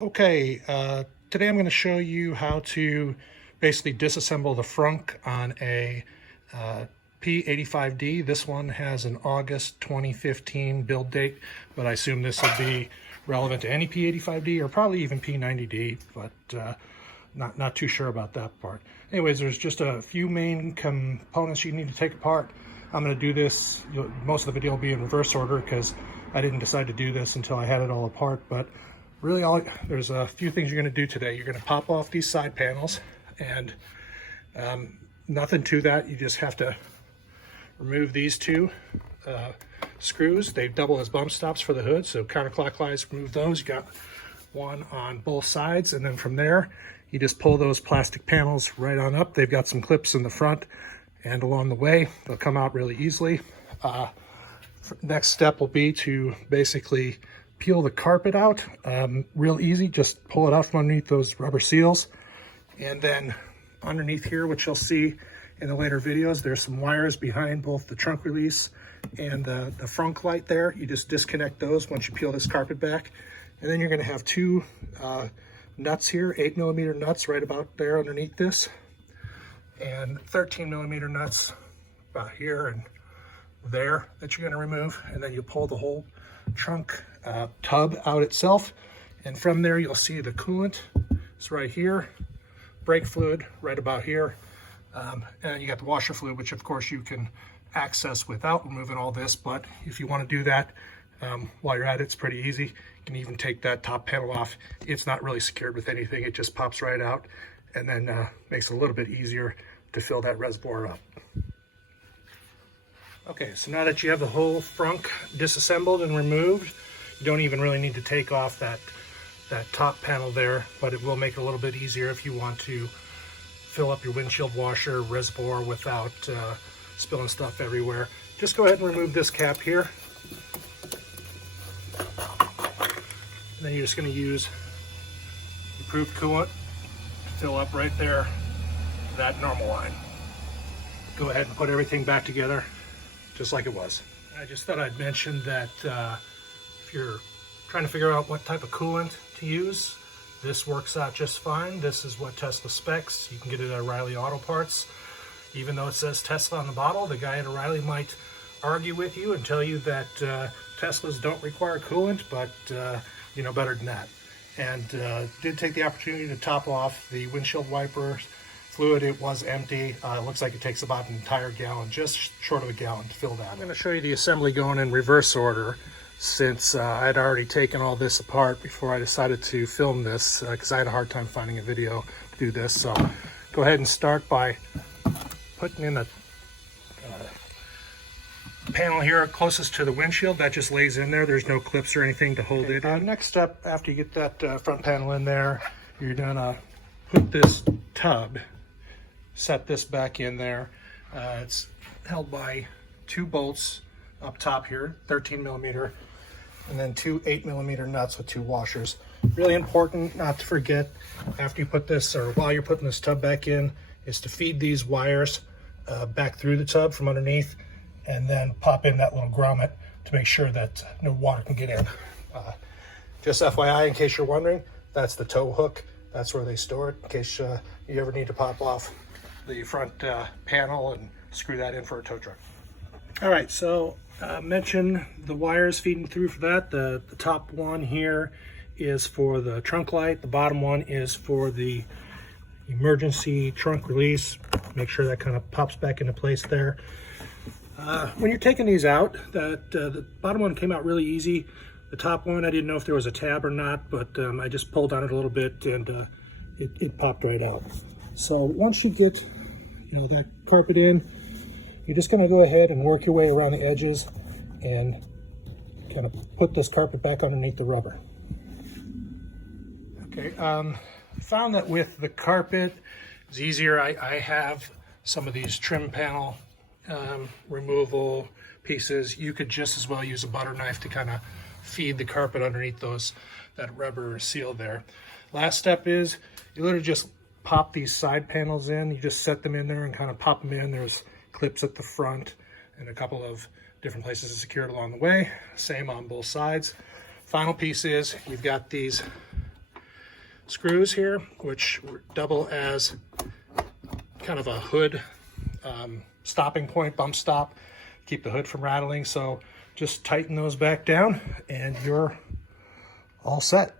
Okay, today I'm going to show you how to basically disassemble the Frunk on a P85D. This one has an August 2015 build date, but I assume this will be relevant to any P85D or probably even P90D, but not too sure about that part. Anyways, there's just a few main components you need to take apart. I'm going to do this, most of the video will be in reverse order because I didn't decide to do this until I had it all apart, but really there's a few things you're going to do today. You're going to pop off these side panels, and nothing to that. You just have to remove these two screws. They double as bump stops for the hood, so counterclockwise remove those. You got one on both sides, and then from there you just pull those plastic panels right on up. They've got some clips in the front and along the way. They'll come out really easily. Next step will be to basically peel the carpet out. Real easy, just pull it out from underneath those rubber seals. And then underneath here, which you'll see in the later videos, there's some wires behind both the trunk release and the frunk light there. You just disconnect those once you peel this carpet back. And then you're gonna have two nuts here, 8mm nuts right about there underneath this, and 13mm nuts about here and there that you're gonna remove. And then you pull the whole trunk tub out itself, and from there you'll see the coolant is right here, brake fluid right about here, and you got the washer fluid, which of course you can access without removing all this, but if you want to do that while you're at it, it's pretty easy. You can even take that top panel off. It's not really secured with anything, it just pops right out, and then makes it a little bit easier to fill that reservoir up. Okay, so now that you have the whole frunk disassembled and removed, you don't even really need to take off that top panel there, but it will make it a little bit easier if you want to fill up your windshield washer reservoir without spilling stuff everywhere. Just go ahead and remove this cap here. And then you're just going to use improved coolant to fill up right there that normal line. Go ahead and put everything back together just like it was. I just thought I'd mention that if you're trying to figure out what type of coolant to use, this works out just fine. This is what Tesla specs. You can get it at O'Reilly Auto Parts. Even though it says Tesla on the bottle, the guy at O'Reilly might argue with you and tell you that Teslas don't require coolant, but you know better than that. And did take the opportunity to top off the windshield wiper fluid. It was empty. It looks like it takes about an entire gallon, just short of a gallon to fill that. I'm going to show you the assembly going in reverse order, since I'd already taken all this apart before I decided to film this, because I had a hard time finding a video to do this. So go ahead and start by putting in a panel here closest to the windshield. That just lays in there. There's no clips or anything to hold it in. Next step, after you get that front panel in there, you're gonna put this tub, set this back in there. It's held by two bolts up top here, 13mm, and then two 8mm nuts with two washers. Really important not to forget, after you put this, or while you're putting this tub back in, is to feed these wires back through the tub from underneath, and then pop in that little grommet to make sure that no water can get in. Just FYI, in case you're wondering, that's the tow hook. That's where they store it, in case you ever need to pop off the front panel and screw that in for a tow truck. All right, so mention the wires feeding through for that. The top one here is for the trunk light. The bottom one is for the emergency trunk release. Make sure that kind of pops back into place there. When you're taking these out, the bottom one came out really easy. The top one, I didn't know if there was a tab or not, but I just pulled on it a little bit and it popped right out. So once you get that carpet in, you're just going to go ahead and work your way around the edges and kind of put this carpet back underneath the rubber. Okay, found that with the carpet, it's easier. I have some of these trim panel removal pieces. You could just as well use a butter knife to kind of feed the carpet underneath that rubber seal there. Last step is you literally just pop these side panels in. You just set them in there and kind of pop them in. There's clips at the front and a couple of different places to secure it along the way. Same on both sides. Final piece is you've got these screws here, which double as kind of a hood stopping point, bump stop, keep the hood from rattling. So just tighten those back down and you're all set.